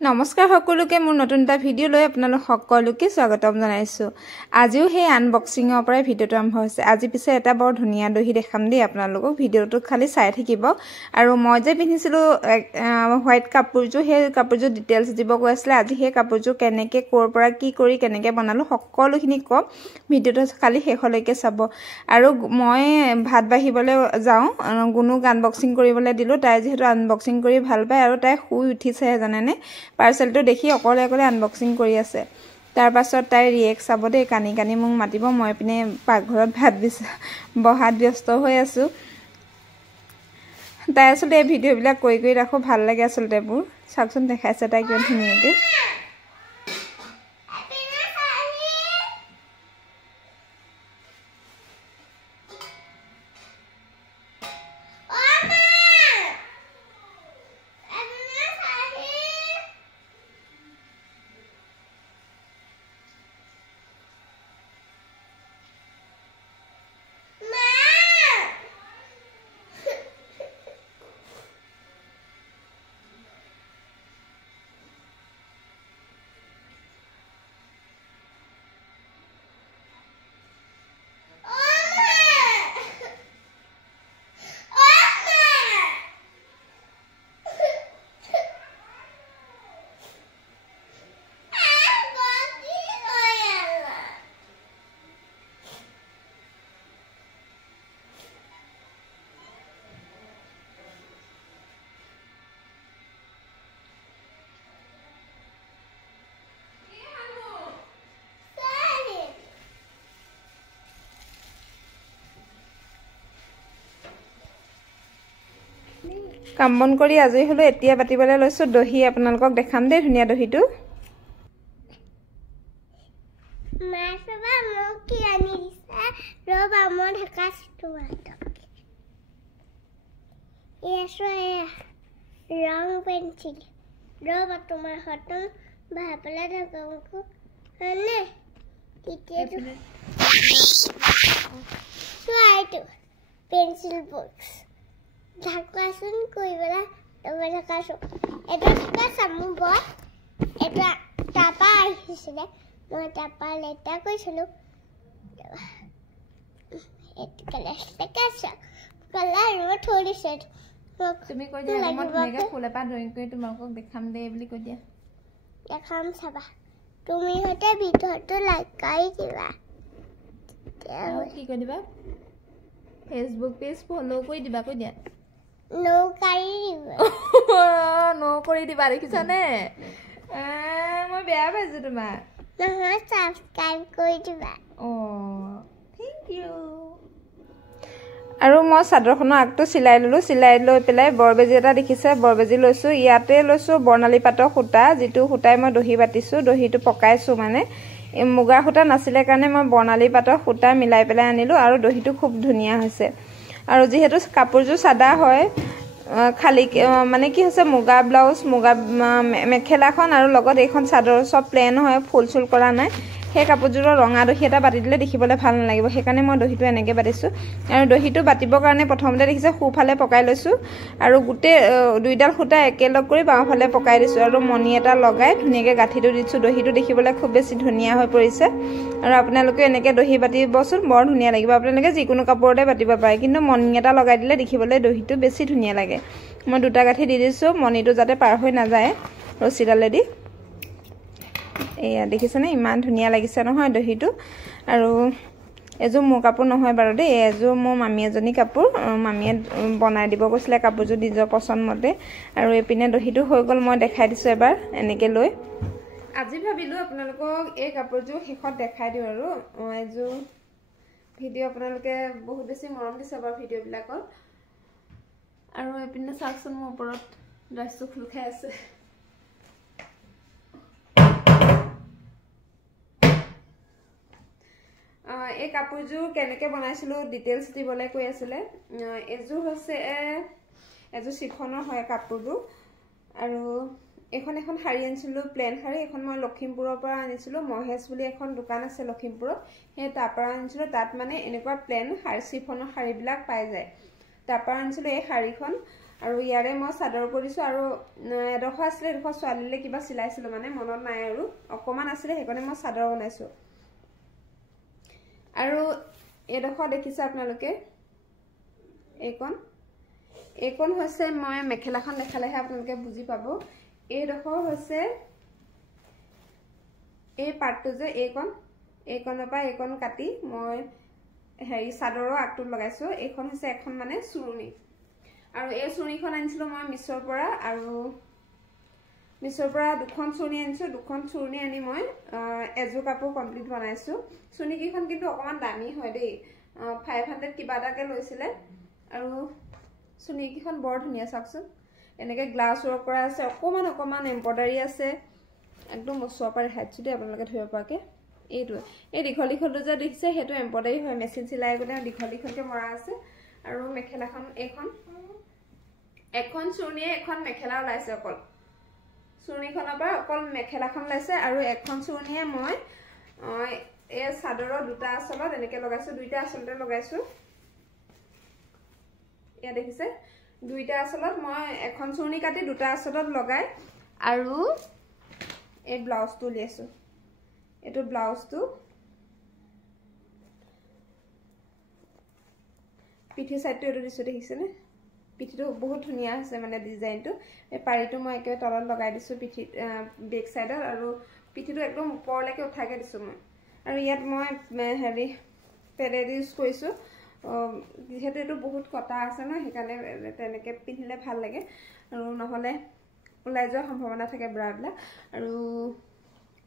নমস্কাৰ সকলোকে মোৰ নতুন এটা ভিডিঅ' লৈ আপোনালোক সকলোকে স্বাগতম জনাইছো। আজিও সেই আনবক্সিঙৰ পৰাই ভিডিঅ'টো আৰম্ভ হৈছে। আজি পিছে এটা বৰ ধুনীয়া দহি দেখাম দেই আপোনালোকক। ভিডিঅ'টো খালি চাই থাকিব। আৰু মই যে পিন্ধিছিলো হোৱাইট কাপোৰযোৰ, সেই কাপোৰযোৰ ডিটেইলছ দিব কৈ আছিলে। আজি সেই কাপোৰযোৰ কেনেকৈ ক'ৰ পৰা কি কৰি কেনেকৈ বনালো সকলোখিনি ক'ম। ভিডিঅ'টো খালি শেষলৈকে চাব। আৰু মই ভাত বাঢ়িবলৈ যাওঁ, গুণুক আনবক্সিং কৰিবলৈ দিলোঁ। তাই যিহেতু আনবক্সিং কৰি ভাল পায় আৰু তাই শুই উঠিছেহে জানেনে। পাৰ্চেলটো দেখি অকলে আনবক্সিং কৰি আছে। তাৰ পাছত তাই ৰিয়েক্ট চাব দেই, কানি কানি মোক মাতিব। মই পিনে পাকঘৰত ভাত বহাত ব্যস্ত হৈ আছোঁ। তাই আচলতে এই ভিডিঅ'বিলাক কৰি ৰাখোঁ, ভাল লাগে আচলতে এইবোৰ। চাওকচোন দেখাইছে তাই কিমান ধুনীয়াকৈ। কাম বন কৰি আজৰি হ'লো। এতিয়া বাতিবলৈ লৈছোঁ দহি। আপোনালোকক দেখাম দেই ধুনীয়া দহিটো। रंग पेंसिल रबा तुम्हार हटन भापला ढाकंको हने इते तो पेंसिल बॉक्स ढाकासन কইবলা তবে ঢাকাছো এটা ঢাকা সামু বয় এটা টাপা আহিছিলে মই টাপা লেটা কইছিলো এটা কালার লেকাছা কালার ও থোড়ি সেট তুমি কৈ দিয়া মই ধুনীয়াকৈ ফুল এপাহ ড্ৰয়িং কৰি তোমালোকক দেখাম দেই বুলি কৈ দিয়া। দেখাম চাবা তুমি হতে ভিডিঅ'টো লাইক কৰি দিবা আৰু কি কৈ দিবা ফেসবুক পেজ ফলো কৰি দিবা কৈ দিয়া। নো কৰি দিবা নো কৰি দিবা দেখিছানে মই বেয়া পাইছো তোমাৰ। নহয় সাবস্ক্ৰাইব কৰি দিবা। Thank you. আৰু মই চাদৰখনৰ আগটো চিলাই ললোঁ। চিলাই লৈ পেলাই বৰবেজি এটা দেখিছে, বৰবেজি লৈছোঁ। ইয়াতে লৈছোঁ বৰ্ণালী পাতৰ সূতা, যিটো সূতাই মই দহি বাতিছোঁ। দহিটো পকাইছোঁ মানে মুগাৰ সূতা নাছিলে কাৰণে মই বৰ্ণালী পাতৰ সূতা মিলাই পেলাই আনিলোঁ। আৰু দহিটো খুব ধুনীয়া হৈছে। আৰু যিহেতু কাপোৰযোৰ চাদা হয়, খালি মানে কি হৈছে মুগা ব্লাউজ, মুগা মেখেলাখন আৰু লগত এইখন চাদৰ চব প্লেন হয়, ফুল চুল কৰা নাই। সেই কাপোৰযোৰৰ ৰঙা দহি এটা বাতি দিলে দেখিবলৈ ভাল নালাগিব, সেইকাৰণে মই দহিটো এনেকৈ বাতিছোঁ। আৰু দহিটো বাতিবৰ কাৰণে প্ৰথমতে দেখিছে সোঁফালে পকাই লৈছোঁ আৰু গোটেই দুইডাল সূতা একেলগ কৰি বাওঁফালে পকাই দিছোঁ আৰু মণি এটা লগাই ধুনীয়াকৈ গাঁঠিটো দিছোঁ। দহিটো দেখিবলৈ খুব বেছি ধুনীয়া হৈ পৰিছে। আৰু আপোনালোকে এনেকৈ দহি বাতিবচোন, বৰ ধুনীয়া লাগিব। আপোনালোকে যিকোনো কাপোৰতে বাতিব পাৰে, কিন্তু মণি এটা লগাই দিলে দেখিবলৈ দহিটো বেছি ধুনীয়া লাগে। মই দুটা গাঁঠি দি দিছোঁ, মণিটো যাতে পাৰ হৈ নাযায় ৰছীডালেদি। এয়া দেখিছেনে ইমান ধুনীয়া লাগিছে নহয় দহিটো। আৰু এযোৰ মোৰ কাপোৰ নহয় বাৰু দেই, এযোৰ মোৰ মামী এজনী কাপোৰ। মামীয়ে বনাই দিব কৈছিলে কাপোৰযোৰ নিজৰ পচন্দ মতে। আৰু এইপিনে দহিটো হৈ গ'ল, মই দেখাই দিছোঁ এবাৰ এনেকৈ লৈ। আজি ভাবিলোঁ আপোনালোকক এই কাপোৰযোৰ শেষত দেখাই দিওঁ। আৰু এযোৰ ভিডিঅ' আপোনালোকে বহুত বেছি মৰম দিছে বাৰু ভিডিঅ'বিলাকত। আৰু এইপিনে চাওকচোন মোৰ ওপৰত ড্ৰেছটো খোল খাই আছে। এই কাপোৰযোৰ কেনেকৈ বনাইছিলোঁ ডিটেইলছ দিবলৈ কৈ আছিলে। এযোৰ হৈছে এযোৰ চিফনৰ হয় কাপোৰযোৰ। আৰু এখন শাড়ী আনিছিলোঁ, প্লেন শাড়ী। এখন মই লখিমপুৰৰ পৰা আনিছিলোঁ। মহেশ বুলি এখন দোকান আছে লখিমপুৰত, সেই তাৰ পৰা আনিছিলোঁ। তাত মানে এনেকুৱা প্লেন চিফনৰ শাড়ীবিলাক পাই যায়। তাৰ পৰা আনিছিলোঁ এই শাড়ীখন। আৰু ইয়াৰে মই চাদৰ কৰিছো আৰু এডোখৰ আছিলে এডোখৰ ছোৱালীলে কিবা চিলাইছিলো মানে মনত নাই আৰু অকমান আছিলে সেইকাৰণে মই চাদৰ বনাইছো আৰু এডোখৰ দেখিছে আপোনালোকে এইকণ হৈছে মই মেখেলাখন দেখালেহে আপোনালোকে বুজি পাব এইডোখৰ হৈছে এই পাৰ্টটো যে এইকণৰ পৰা এইকণ কাটি মই হেৰি চাদৰৰ আগটোত লগাইছো এইখন হৈছে এখন মানে চুৰণি আৰু এই চুৰণিখন আনিছিলো মই মিছৰ পৰা আৰু মিছৰ পৰা দুখন চুৰণি আনিছো দুখন চুৰণি আনি মই এজো কাপোৰ কমপ্লিট বনাইছো চুৰণি কিখন কিন্তু অকমান দামী হয় দেই 500 কিবা এটাকে লৈছিলে আৰু চুৰণি কিখন বৰ ধুনীয়া চাওকচোন এনেকে গ্লাছ ৱৰ্ক কৰা আছে অকমান এমব্ৰইডাৰী আছে একদম ওচৰৰ পৰা দেখাইছো দেই আপোনালোকে ধৰিব পৰাকে এইটো এই দীঘলটো যে দেখিছে সেইটো এমব্ৰইডাৰী হয় মেচিন চিলাই গতে দীঘলকে মৰা আছে আৰু মেখেলাখন এখন চুৰণিয়ে এখন মেখেলা ওলাইছে অকল চুৰণিখনৰ পৰা অকল মেখেলাখন ওলাইছে আৰু এখন চুৰণিয়ে মই এই চাদৰৰ দুটা আঁচলত এনেকে লগাইছো দুইটা আঁচলতে লগাইছো ইয়া দেখিছে দুইটা আঁচলত মই এখন চুৰণি কাটি দুটা আঁচলত লগাই আৰু এই ব্লাউজটো উলিয়াইছো এইটো ব্লাউজটো পিঠি সাইডটো এটো দিছো দেখিছেনে পিঠিটো বহুত ধুনিয়া আছে মানে ডিজাইনটো এই পাৰিটো মই একে তলত লগাই দিছো পিঠি বেক সাইডত আৰু পিঠিটো একদম ওপৰলৈকে উঠাকে দিছো মই আৰু ইয়াত মই হেৰি পেডেড ইউজ কৰিছো যেহেতু এটো বহুত কটা আছে না হেকানে তেনেকে পিন্ধিলে ভাল লাগে আৰু নহলে ওলাই যোৱাৰ সম্ভাৱনা থাকে ব্ৰাবলা আৰু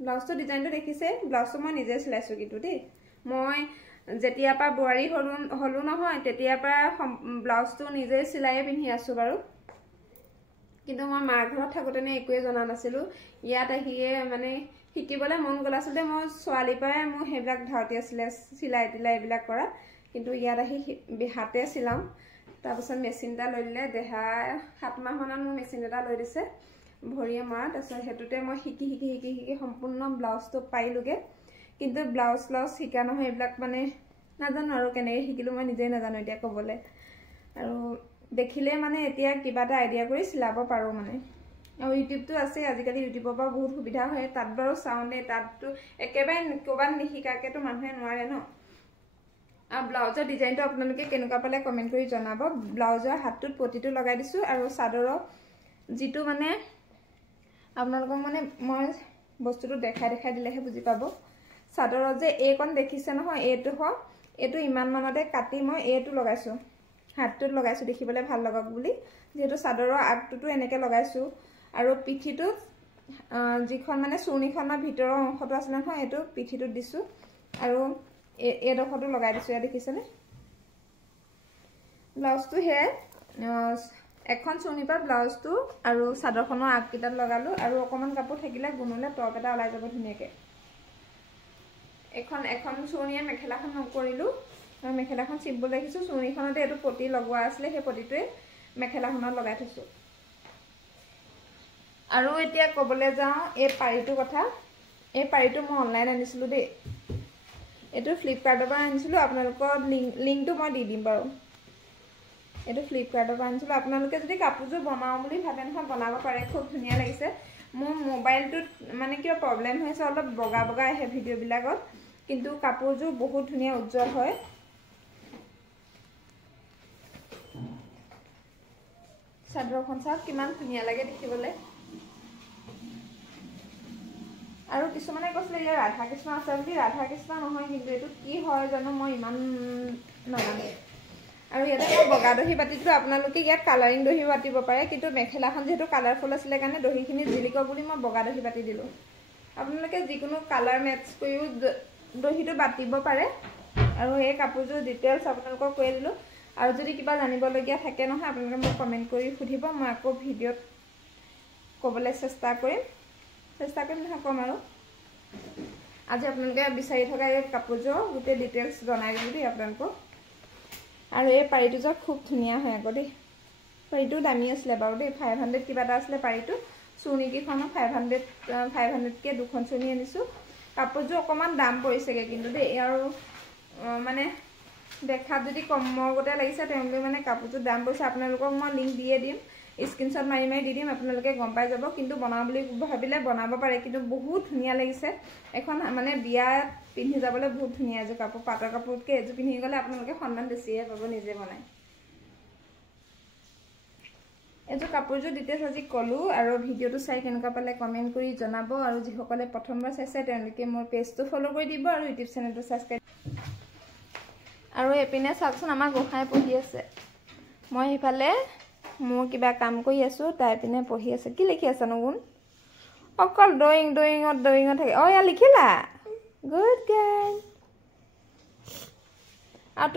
ব্লাউজটো ডিজাইনটো দেখিছে ব্লাউজটো মই নিজে চিলাইছো কিন্তু দেই মই যেতিয়া পা বুৱাৰী হলু নহয় তেতিয়া পা ব্লাউজটো নিজে চিলাই পিন্ধি আছো বাৰু কিন্তু মই মাৰ ঘৰত থাকোতেনে একোৱে জনা নাছিলো ইয়াত আহিয়ে মানে শিকিবলে মন গল আছিলে মই ছোৱালী পাই মই হেবিলাক ধাউতি আছিলে চিলাই দিলা এইবিলাক কৰা কিন্তু ইয়াত আহি হাতে চিলাম তাৰপিছত মেচিনটা লৈ দিলে দেহা 7 মাহ মানত মই মেচিন এটা লৈ দিছে ভৰিয়ে মাৰ তাৰপিছত হেতুতে মই শিকি সম্পূৰ্ণ ব্লাউজটো পাইলুগে কিন্তু ব্লাউজ শিকা নহয় এইবিলাক মানে নাজানো আৰু কেনেকৈ শিকিলো মই নিজে নাজানো এতিয়া কবলে আৰু দেখিলে মানে এতিয়া কিবা এটা আইডিয়া কৰি চিলাব পাৰো মানে আৰু ইউটিউবটো আছে আজিকালি ইউটিউবৰ পৰা বহুত সুবিধা হয় তাত বাৰু চাউনে তাতটো একেবাৰে কোবান নিশিকাকে তো মানুহে নোৱাৰে ন আৰু ব্লাউজৰ ডিজাইনটো আপোনালোকে কেনেকুৱা পালে কমেন্ট কৰি জনাব ব্লাউজৰ হাতটোত পটিটো লগাই দিছো আৰু চাদৰৰ যিটো মানে আপোনালোকক মানে মই বস্তুটো দেখাই দিলেহে বুজি পাব চাদৰৰ যে এইকণ দেখিছে নহয় এইটো ইমান মানতে কাটি মই এইটো লগাইছো হাতটোত লগাইছো দেখিবলৈ ভাল লগক বুলি যেহেতু চাদৰৰ আগটোটো এনেকে লগাইছো আৰু পিঠিটো যিখন মানে চুৰণিখনৰ ভিতৰৰ অংশটো আছে নহয় এইটো পিঠিটোত দিছো আৰু এডোখৰটো লগাই দিছো এ দেখিছেনে ব্লাউজটো হে এখন চুৰণি পৰা ব্লাউজটো আৰু চাদৰখনৰ আগকিটাত লগালো আৰু অকমান কাপোৰ থাকিলে গুণলে টপ এটা ওলাই যাব ধুনিয়াকে এখন চুৰণিয়ে মেখেলাখন কৰিলো আৰু মেখেলাখন চিম্পল দেখিছো চুৰণিখনতে এটো পটি লগোৱা আছিল সেই পটিটোৱে মেখেলাখনত লগাই থৈছো আৰু এতিয়া কবলে যাও এই পাৰিটো কথা এই পাৰিটো মই অনলাইন আনিছিলো দেই এটো ফ্লিপকাৰ্টৰ পৰা আনিছিলো আপোনালোকৰ লিংকটো মই দি দিম বাৰু এটো ফ্লিপকাৰ্টৰ পৰা আনিছিলো আপোনালোকে যদি কাপোৰজোৰ বনাও বুলি ভাবে নহয় বনাব পাৰে খুব ধুনিয়া লাগিছে মোৰ মোবাইলটোত মানে কিবা প্ৰবলেম হৈছে অলপ বগা আহে ভিডিও বিলাকত কিন্তু কাপোৰজোৰ বহুত ধুনিয়া উজ্জ্বল হয় চাদৰখন চাওক কিমান ধুনিয়া লাগে দেখিবলৈ আৰু কিছুমানে কৈছিলে যে ৰাধা কৃষ্ণ আছে বুলি ৰাধা কৃষ্ণ নহয় কিন্তু এটো কি হয় জানো মই ইমান নাজানো আৰু ইয়াতে বগা দহি বাতিটো আপোনালোকে ইয়াত কালাৰিং দহি বাতিব পাৰে কিন্তু মেখেলাখন যেহেতু কালাৰফুল আছিল কাৰণে দহিখিনি জিলিক বুলি মই বগা দহি বাতি দিলো আপোনালোকে যিকোনো কালাৰ মেটচ কৰিও দহিটো বাতিব পাৰে আৰু এই কাপোৰজোৰ ডিটেইলছ আপোনালোকক কৈ দিলো আৰু যদি কিবা জানিবলগীয়া থাকে নহয় আপোনালোকে মোক কমেন্ট কৰি সুধিব মই আকৌ ভিডিঅ'ত কবলৈ চেষ্টা কৰিম নহয় কম আৰু আজি আপোনালোকে বিচাৰি থকা এই কাপোৰজোৰ গোটেই ডিটেইলছ জনাই দিলো দেই আপোনালোকক আৰু এই পাৰিটো যে খুব ধুনিয়া হয় আকৌ দেই পাৰিটো দামী আছিল বাৰু দেই 500 কিবা এটা আছিল পাৰিটো চুৰণি কিখন 500 কে দুখন চুৰণি আনিছো কাপোৰজোৰ অকমান দাম পৰিছেগে কিন্তু দেই আৰু মানে দেখাত যদি কমৰ গতে লাগিছে তেওঁলোকে মানে কাপোৰটোৰ দাম পইচা আপোনালোকক মই লিংক দিয়ে দিম স্ক্ৰীনশ্বট মাৰি মাৰি দি দিম আপোনালোকে গম পাই যাব কিন্তু বনাওঁ বুলি ভাবিলে বনাব পাৰে কিন্তু বহুত ধুনীয়া লাগিছে এখন মানে বিয়াত পিন্ধি যাবলৈ বহুত ধুনীয়া এযোৰ কাপোৰ পাটৰ কাপোৰতকৈ এযোৰ পিন্ধি গ'লে আপোনালোকে সন্মান বেছিয়ে পাব নিজে বনাই এযোৰ কাপোৰযোৰ ডিটেইলছ আজি ক'লোঁ আৰু ভিডিঅ'টো চাই কেনেকুৱা পালে কমেণ্ট কৰি জনাব আৰু যিসকলে প্ৰথমবাৰ চাইছে তেওঁলোকে মোৰ পেজটো ফ'ল' কৰি দিব আৰু ইউটিউব চেনেলটো ছাবস্ক্ৰাইব আৰু এপিনে চাওকচোন আমাৰ গোসাঁই পঢ়ি আছে মই সেইফালে মোৰ কিবা কাম কৰি আছোঁ তাই পিনে পঢ়ি আছে কি লিখি আছানো গুণ অকল ড্ৰয়িঙত থাকে অঁ ইয়াত লিখিলা গুড গাৰ্ল আৰু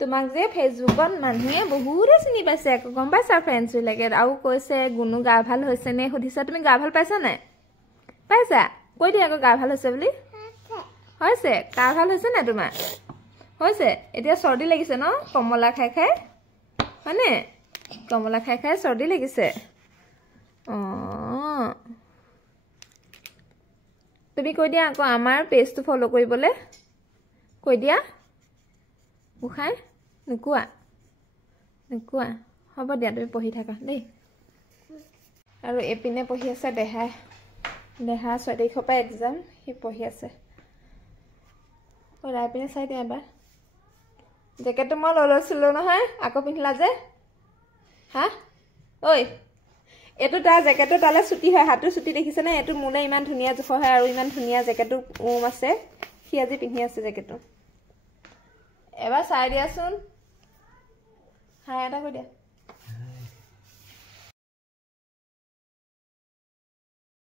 তোমাক যে ফেচবুকত মানুহে বহুতে চিনি পাইছে আকৌ গম পাইছা ফ্ৰেণ্ডছবিলাকে আৰু কৈছে গুণো গা ভাল হৈছে নে সুধিছা তুমি গা ভাল পাইছা নাই পাইছা কৈ দিয়া আকৌ গা ভাল হৈছে বুলি হৈছে গা ভাল হৈছে নাই তোমাৰ হৈছে এতিয়া চৰ্দি লাগিছে ন কমলা খাই হয়নে কমলা খাই চৰ্দি লাগিছে অঁ তুমি কৈ দিয়া আকৌ আমাৰ পেজটো ফ'ল' কৰিবলৈ কৈ দিয়া গোসাঁই নোকোৱা হ'ব দিয়া তুমি পঢ়ি থাকা দেই আৰু এপিনে পঢ়ি আছে দেহা 6 তাৰিখৰ পৰা এক্সাম সি পঢ়ি আছে ওলাই পিনে চাই দিয়া এবাৰ জেকেটটো মই লৈছিলোঁ নহয় আকৌ পিন্ধিলা যে হা ঐ এইটো তাৰ জেকেটটো তালৈ চুটি হয় হাতো চুটি দেখিছেনে এইটো মোলৈ ইমান ধুনীয়া জোখৰ হয় আৰু ইমান ধুনীয়া জেকেটটো আছে সি আজি পিন্ধি আছে জেকেটটো এবাৰ চাই দিয়াচোন হাই এটা কৈ দিয়া